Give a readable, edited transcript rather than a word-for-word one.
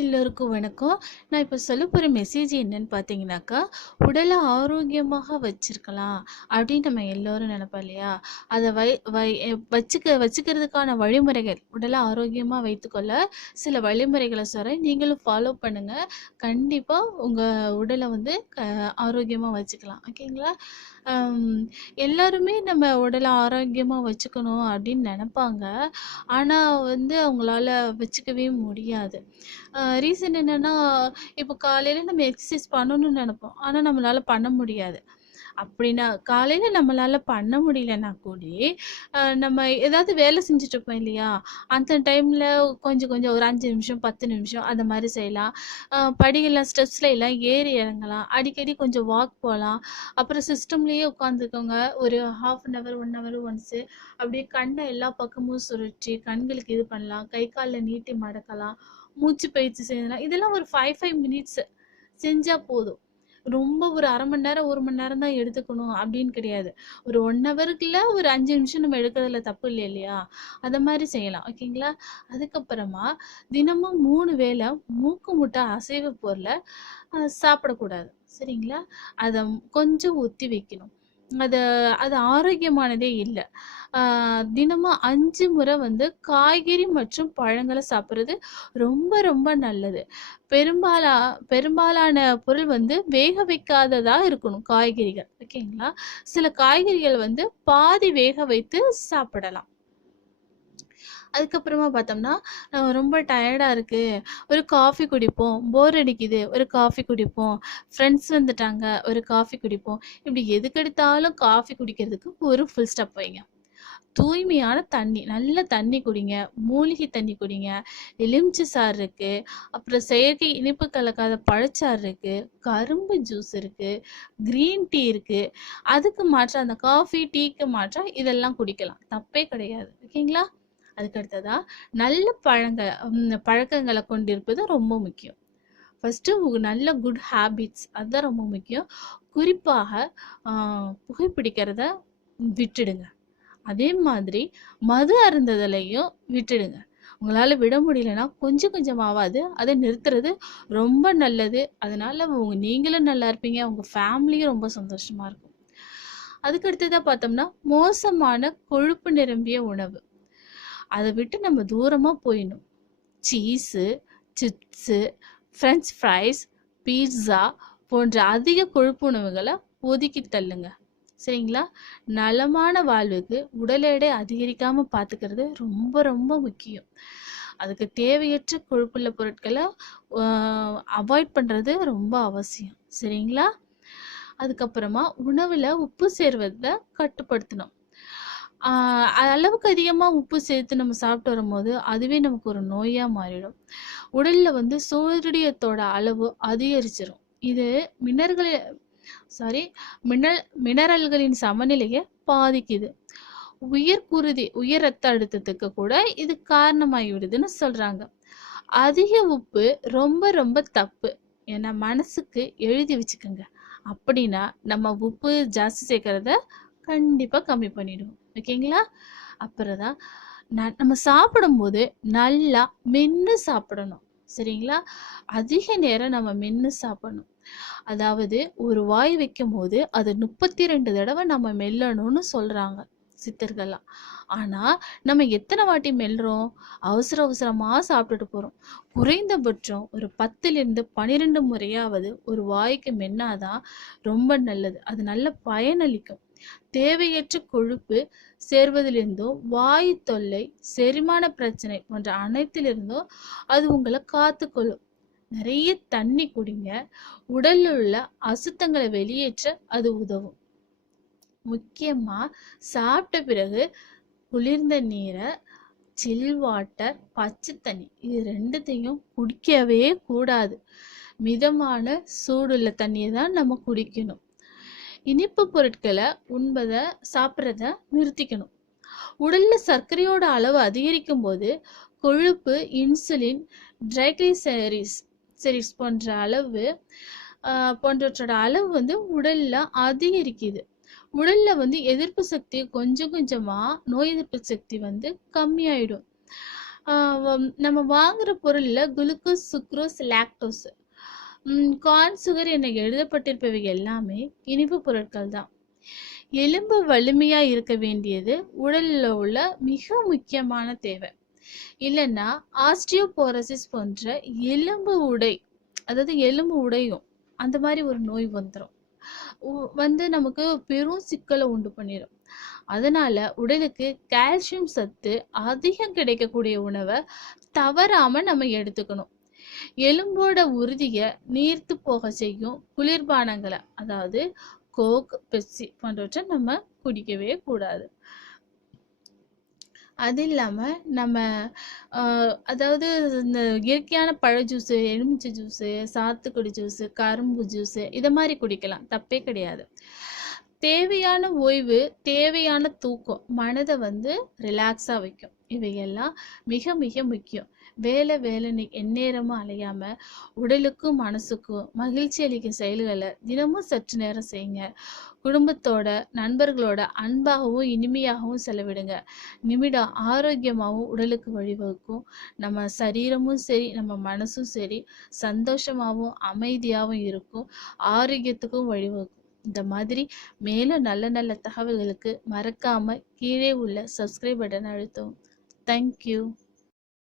எல்லோருக்கும் வணக்கம். நான் இப்போ சொல்லப் போற மெசேஜ் என்னன்னு பார்த்தீங்கன்னாக்கா, உடல ஆரோக்கியமாக வச்சிருக்கலாம் அப்படின்னு நம்ம எல்லோரும் நெனைப்போம் இல்லையா? அத வை வை வச்சுக்கிறதுக்கான வழிமுறைகள், உடல ஆரோக்கியமா வைத்துக்கொள்ள சில வழிமுறைகள சொல்றேன். நீங்களும் ஃபாலோ பண்ணுங்க. கண்டிப்பா உங்க உடல வந்து ஆரோக்கியமா வச்சுக்கலாம். ஓகேங்களா? அம் எல்லாருமே நம்ம உடல ஆரோக்கியமா வச்சுக்கணும் அப்படின்னு நெனைப்பாங்க. ஆனா அவங்களால வச்சுக்கவே முடியாது. ரீசன் என்னன்னா, இப்போ காலையில நம்ம எக்சர்சைஸ் பண்ணணும்னு நெனைப்போம். ஆனா நம்மளால பண்ண முடியாது. அப்படின்னா காலையில நம்மளால பண்ண முடியலன்னா கூடி, நம்ம ஏதாவது வேலை செஞ்சுட்டு இருப்போம் இல்லையா? அந்த டைம்ல கொஞ்சம் கொஞ்சம் ஒரு 5 நிமிஷம், 10 நிமிஷம் அந்த மாரி செய்யலாம். படிகள்லாம் ஸ்டெப்ஸ்ல எல்லாம் ஏறி இறங்கலாம். அடிக்கடி கொஞ்சம் வாக் போலாம். அப்புறம் சிஸ்டம்லயே உட்காந்துக்கோங்க. ஒரு 1/2 அன் ஹவர், 1 ஹவர் ஒன்ஸு அப்படியே கண்ண எல்லா பக்கமும் சுழற்றி, கண்களுக்கு இது பண்ணலாம். கை கால்ல நீட்டி மடக்கலாம். மூச்சு பயிற்சி செய்யலாம். இதெல்லாம் ஒரு 5 மினிட்ஸ் செஞ்சா போதும். ரொம்ப ஒரு 1/2 மணி நேரம், 1 மணி நேரம் தான் எடுத்துக்கணும் அப்படின்னு கிடையாது. ஒரு 1 ஹவருக்குள்ள ஒரு 5 நிமிஷம் நம்ம எடுக்கிறதுல தப்பு இல்ல இல்லையா? அத மாரி செய்யலாம். ஓகேங்களா? அதுக்கப்புறமா தினமும் 3 வேள மூக்கு முட்ட அசைவ பொருள சாப்பிடக்கூடாது. சரிங்களா? அத கொஞ்சம் ஒத்தி வைக்கணும். அத அது ஆரோக்கியமானதே இல்ல. ஆ தினமும் 5 முறை காய்கறி மற்றும் பழங்கள சாப்பிடுறது ரொம்ப ரொம்ப நல்லது. பெரும்பாலா பெரும்பாலான பொருள் வேக வைக்காததா இருக்கணும் காய்கறிகள். ஓகேங்களா? சில காய்கறிகள் பாதி வேக வைத்து சாப்பிடலாம். அதுக்கப்புறமா பார்த்தோம்னா, ரொம்ப டயர்டா இருக்கு. ஒரு காஃபி குடிப்போம். போர் அடிக்குது. ஒரு காஃபி குடிப்போம். ஃப்ரெண்ட்ஸ் வந்துட்டாங்க. ஒரு காஃபி குடிப்போம். இப்படி எதுக்கெடுத்தாலும் காஃபி குடிக்கிறதுக்கு ஒரு ஃபுல் ஸ்டாப் வைங்க. தூய்மையான தண்ணி, நல்ல தண்ணி குடிங்க. மூலிகை தண்ணி குடிங்க. எலுமிச்சை சாறு இருக்கு. அப்புறம் செயற்கை இனிப்பு கலக்காத பழச்சாறு இருக்கு. கரும்பு ஜூஸ் இருக்கு. கிரீன் டீ இருக்கு. அதுக்கு மாற்றா அந்த காஃபி, டீக்கு மாற்றா இதெல்லாம் குடிக்கலாம். தப்பே கிடையாது. ஓகேங்களா? அதுக்கு அடுத்ததா நல்ல பழக்கங்கள கொண்டிருப்பது ரொம்ப முக்கியம். ஃபர்ஸ்ட்டு நல்ல குட் ஹேபிட்ஸ் அதுதான் ரொம்ப முக்கியம். குறிப்பாக புகைப்பிடிக்கிறத விட்டுடுங்க. அதே மாதிரி மது அருந்துதலையும் விட்டுடுங்க. உங்களால விட முடியலன்னா கொஞ்சம் கொஞ்சமாவது அத நிறுத்துறது ரொம்ப நல்லது. அதனால நீங்களும் நல்லா இருப்பீங்க. உங்க ஃபேமிலியும் ரொம்ப சந்தோஷமா இருக்கும். அதுக்கு அடுத்ததா பார்த்தோம்னா, மோசமான கொழுப்பு நிரம்பிய உணவு. அத விட்டு நம்ம தூரமா போயிடணும். Cheese, chips, French fries, pizza போன்ற அதிக கொழுப்பு உணவுகள ஒதுக்கி தள்ளுங்க. சரிங்களா? நலமான வாழ்வுக்கு உடல் எடை அதிகரிக்காம பார்த்துக்கிறது ரொம்ப ரொம்ப முக்கியம். அதுக்கு தேவையற்ற கொழுப்புள்ள பொருட்கள அவாய்ட் பண்றது ரொம்ப அவசியம். சரிங்களா? அதுக்கப்புறமா உணவுல உப்பு சேர்வத கட்டுப்படுத்தணும். அளவுக்கு அதிகமா உப்பு சேர்த்து நம்ம சாப்பிட்டு வரும்போது, அதுவே நமக்கு ஒரு நோயா மாறிடும். உடல்ல சோடியத்தோட அளவு அதிகரிச்சிரும். இது மினர்கள சாரி மினரல்களின் சமநிலையை பாதிக்குது. உயர் ரத்த அழுத்தத்துக்கு கூட இது காரணமாகி விடுதுன்னு சொல்றாங்க. அதிக உப்பு ரொம்ப ரொம்ப தப்பு. ஏன்னா மனசுக்கு எழுதி வச்சுக்கோங்க. அப்படின்னா நம்ம உப்பு ஜாஸ்தி சேர்க்கறத கண்டிப்பா கம்மி பண்ணிடுவோம். ஓகேங்களா? அப்புறம் தான் நம்ம சாப்பிடும்போது நல்லா மென்னு சாப்பிடணும். சரிங்களா? அதிக நேரம் நம்ம மென்னு சாப்பிடணும். அதாவது ஒரு வாய் வைக்கும்போது அது 32 தடவை நம்ம மெல்லணும்னு சொல்றாங்க சித்தர்கள்லாம். ஆனா நம்ம எத்தனை வாட்டி மெல்றோம்? அவசரமா சாப்பிட்டுட்டு போறோம். குறைந்தபட்சம் ஒரு 10லிருந்து 12 முறையாவது ஒரு வாய்க்கு மென்னாதான் ரொம்ப நல்லது. அது நல்ல பயனளிக்கும். தேவையற்ற கொழுப்பு சேர்வதிலிருந்தும், வாயு தொல்லை, செரிமான பிரச்சனை போன்ற அனைத்திலிருந்தும் அது உங்களை காத்துக்கொள்ளும். நிறைய தண்ணி குடிங்க. உடல்ல உள்ள அசுத்தங்களை வெளியேற்ற அது உதவும். முக்கியமா சாப்பிட்ட பிறகு குளிர்ந்த நீரை, சில் வாட்டர், பச்சை தண்ணி இது ரெண்டுத்தையும் குடிக்கவே கூடாது. மிதமான சூடுள்ள தண்ணியை தான் நம்ம குடிக்கணும். இனிப்பு பொருட்களை சாப்பிட்றத நிறுத்திக்கணும். உடல்ல சர்க்கரையோட அளவு அதிகரிக்கும் போது கொழுப்பு, இன்சுலின், ட்ரைக்ளிசரைட்ஸ் போன்றவற்றோட அளவு உடல்ல அதிகரிக்குது. உடல்ல எதிர்ப்பு சக்தி கொஞ்சம் கொஞ்சமா நோய் எதிர்ப்பு சக்தி கம்மியாயிடும். நம்ம வாங்குற பொருள்ல glucose, sucrose, lactose, corn sugar என எழுதப்பட்டிருப்பவை எல்லாமே இனிப்பு பொருட்கள் தான். எலும்பு வலிமையா இருக்க வேண்டியது உடல்ல உள்ள மிக முக்கியமான தேவை. இல்லைன்னா ஆஸ்டியோபோரோசிஸ் போன்ற எலும்பு உடை, அதாவது எலும்பு உடையும் அந்த மாதிரி ஒரு நோய் வந்துடும். வந்து நமக்கு பெரும் சிக்கலை உண்டு பண்ணிடும். அதனால உடலுக்கு கால்சியம் சத்து அதிகம் கிடைக்கக்கூடிய உணவை தவறாம நம்ம எடுத்துக்கணும். எலும்போட உறுதியை நீர்த்து போக செய்யும் குளிர்பானங்களை, அதாவது கோக், பெப்சி போன்றவற்றை நம்ம குடிக்கவே கூடாது. அது இல்லாம நம்ம அதாவது இந்த இயற்கையான பழ ஜூஸு, எலுமிச்சை ஜூஸு, சாத்துக்குடி ஜூஸு, கரும்பு ஜூஸு இதை மாதிரி குடிக்கலாம், தப்பே கிடையாது. தேவையான ஓய்வு, தேவையான தூக்கம் மனதை வந்து ரிலாக்ஸாக வைக்கும். இவையெல்லாம் மிக மிக முக்கியம். வேலைன்னு எந்நேரமும் அலையாம உடலுக்கும் மனசுக்கும் மகிழ்ச்சி அளிக்கும் செயல்களை தினமும் சற்று நேரம் செய்யுங்க. குடும்பத்தோட, நண்பர்களோட அன்பாகவும் இனிமையாகவும் செலவிடுங்க. நிமிடம் ஆரோக்கியமாகவும் உடலுக்கு வழிவகுக்கும். நம்ம சரீரமும் சரி, நம்ம மனசும் சரி சந்தோஷமாகவும் அமைதியாகவும் இருக்கும். ஆரோக்கியத்துக்கும் வழிவகுக்கும். இந்த மாதிரி மேலும் நல்ல நல்ல தகவல்களுக்கு மறக்காம கீழே உள்ள சப்ஸ்கிரைப் பட்டன் அழுத்தவும். தேங்க்யூ.